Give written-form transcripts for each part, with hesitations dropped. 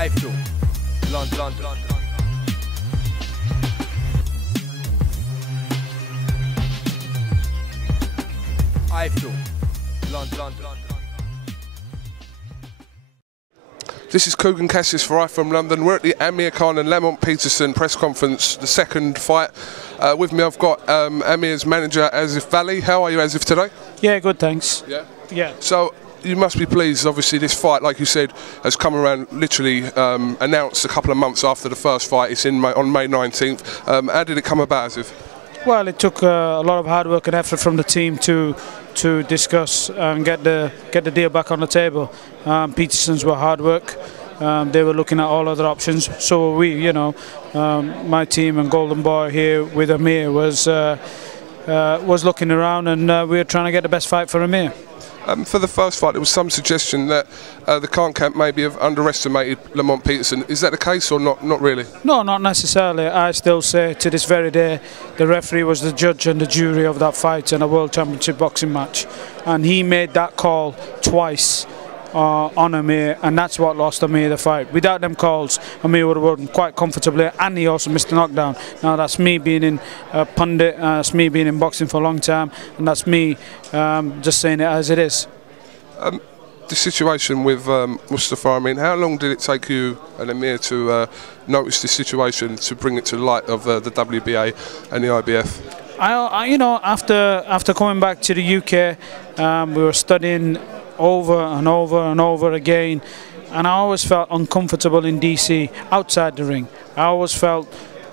iFILM, London. iFILM, London. This is Kugan Cassius for iFILM London. We're at the Amir Khan and Lamont Peterson press conference, the second fight. With me I've got Amir's manager, Asif Vali. How are you, Asif, today? Yeah, good, thanks. Yeah? Yeah. So, you must be pleased, obviously this fight, like you said, has come around literally announced a couple of months after the first fight. It's on May 19th. How did it come about, Asif? Well, it took a lot of hard work and effort from the team to discuss and get the deal back on the table. Peterson's were hard work. They were looking at all other options. So we, you know, my team and Golden Boy here with Amir was looking around, and we were trying to get the best fight for Amir. For the first fight, there was some suggestion that the Khan camp maybe have underestimated Lamont Peterson. Is that the case or not? Not really? No, not necessarily. I still say to this very day, the referee was the judge and the jury of that fight in a World Championship boxing match, and he made that call twice on Amir, and that's what lost Amir the fight. Without them calls, Amir would have won quite comfortably, and he also missed the knockdown. Now that's me being in pundit, that's me being in boxing for a long time, and that's me just saying it as it is. The situation with Mustafa, I mean, how long did it take you and Amir to notice this situation, to bring it to the light of the WBA and the IBF? You know, after coming back to the UK, we were studying over and over and over again, and I always felt uncomfortable in DC outside the ring. I always felt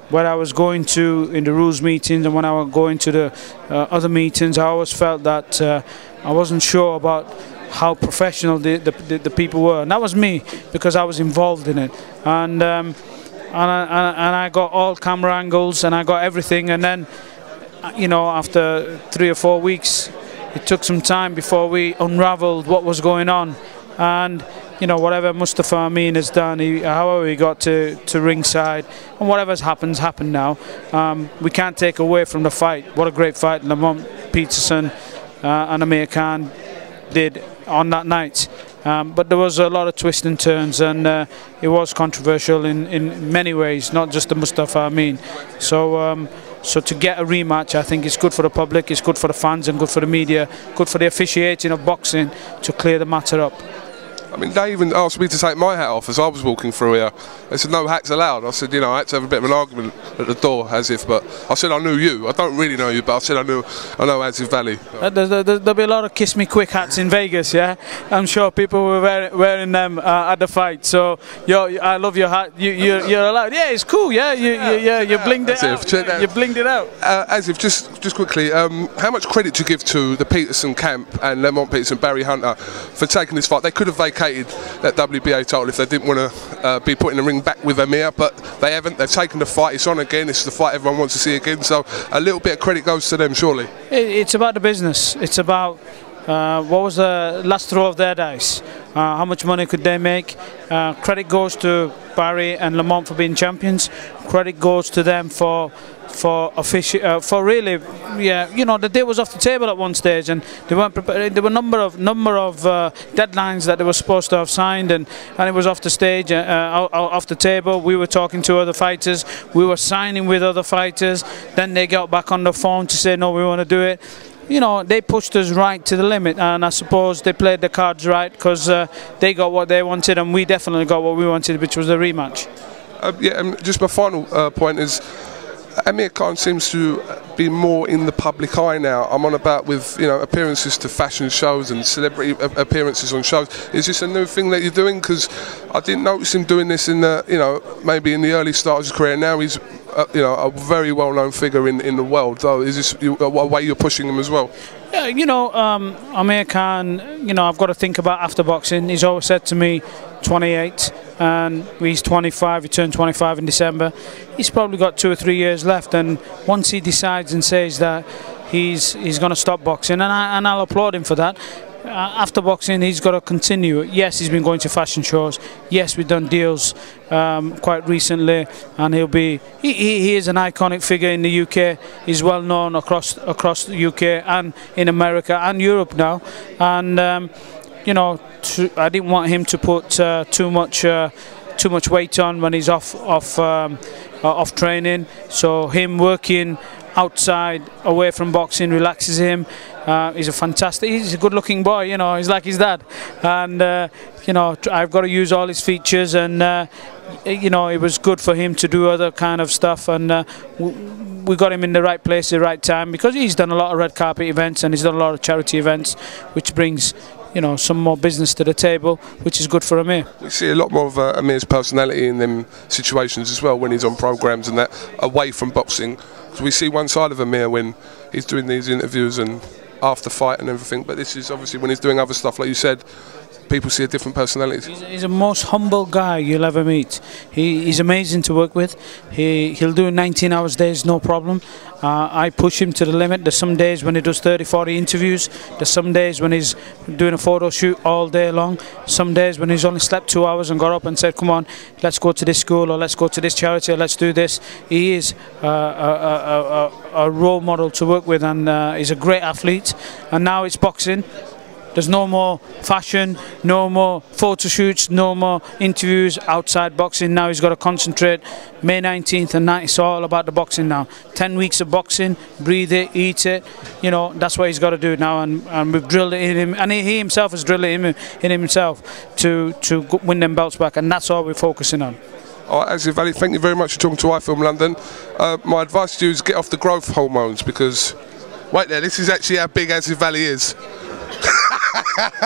when I was going to in the rules meetings and when I was going to the other meetings, I always felt that I wasn't sure about how professional the people were, and that was me because I was involved in it, and I got all camera angles and I got everything, and then, you know, after 3 or 4 weeks, it took some time before we unravelled what was going on. And, you know, whatever Mustafa Amin has done, however he got to ringside, and whatever's happened now. We can't take away from the fight. What a great fight Lamont Peterson and Amir Khan did on that night. But there was a lot of twists and turns, and it was controversial in many ways, not just the Mustafa Amin. So to get a rematch, I think it's good for the public, it's good for the fans and good for the media, good for the officiating of boxing to clear the matter up. I mean, they even asked me to take my hat off as I was walking through here. They said no hats allowed. I said, you know, I had to have a bit of an argument at the door, Asif, but I said I knew you. I don't really know you, but I said I know Asif Vali. There'll be a lot of kiss me quick hats in Vegas, yeah? I'm sure people were wearing them at the fight. So I love your hat. You're allowed. Yeah, it's cool. Yeah, you blinged it out. You blinged it out. Asif, just quickly, how much credit do you give to the Peterson camp and Lamont Peterson, Barry Hunter, for taking this fight? They could have vacated that WBA title if they didn't want to be put in the ring back with Amir, but they haven't. They've taken the fight. It's on again. It's the fight everyone wants to see again. So a little bit of credit goes to them, surely. It's about the business. It's about what was the last throw of their dice. How much money could they make? Credit goes to Barry and Lamont for being champions. Credit goes to them for really, yeah, you know, the deal was off the table at one stage, and they weren't prepared. There were a number of deadlines that they were supposed to have signed, and it was off the stage, off the table. We were talking to other fighters, we were signing with other fighters. Then they got back on the phone to say no, we want to do it. You know, they pushed us right to the limit, and I suppose they played the cards right because they got what they wanted, and we definitely got what we wanted, which was a rematch. Yeah, and just my final point is, Amir Khan seems to be more in the public eye now. I'm on about with, you know, appearances to fashion shows and celebrity appearances on shows. Is this a new thing that you're doing? Because I didn't notice him doing this in the, you know, maybe in the early start of his career. Now he's, you know, a very well-known figure in the world. So is this a way you're pushing him as well? Yeah, you know, Amir Khan, you know, I've got to think about after boxing. He's always said to me, 28, and he's 25, he turned 25 in December. He's probably got 2 or 3 years left, and once he decides and says that he's going to stop boxing, and I'll applaud him for that. After boxing, he's got to continue. Yes, he's been going to fashion shows. Yes, we've done deals quite recently, and he is an iconic figure in the UK. He's well known across the UK and in America and Europe now. And you know, I didn't want him to put too much too much weight on when he's off training. So him working outside, away from boxing, relaxes him. He's a good-looking boy. You know, he's like his dad, and you know, I've got to use all his features, and you know, it was good for him to do other kind of stuff, and we got him in the right place at the right time, because he's done a lot of red carpet events and he's done a lot of charity events, which brings, you know, some more business to the table, which is good for Amir. We see a lot more of Amir's personality in them situations as well when he's on programs and that, away from boxing. So we see one side of Amir when he's doing these interviews and after fight and everything, but this is obviously when he's doing other stuff, like you said, people see a different personality. He's the most humble guy you'll ever meet. He's amazing to work with. He'll do 19 hours days, no problem. I push him to the limit. There's some days when he does 30, 40 interviews. There's some days when he's doing a photo shoot all day long. Some days when he's only slept 2 hours and got up and said, come on, let's go to this school, or let's go to this charity, or let's do this. He is a role model to work with, and he's a great athlete. And now it's boxing. There's no more fashion, no more photo shoots, no more interviews outside boxing. Now he's got to concentrate. May 19th and 19th, it's all about the boxing now. 10 weeks of boxing, breathe it, eat it. You know, that's what he's got to do now, and we've drilled it in him. And he himself has drilled it in himself to win them belts back, and that's all we're focusing on. All right, Asif Vali, thank you very much for talking to iFILM London. My advice to you is get off the growth hormones, because, wait there, this is actually how big Asif Vali is.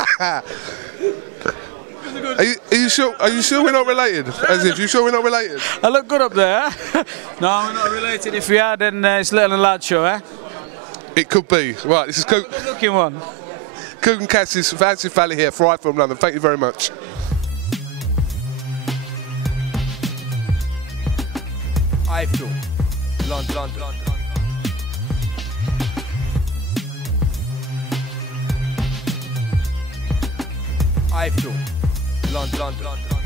Are you sure we're not related? As if you sure we're not related? I look good up there. No, we're not related. If we are, then it's Little and Lad show, eh? It could be. Right, this is looking one. Kugan Cassius, Asif Vali here for iFILM London. Thank you very much. iFILM London. iFILM London.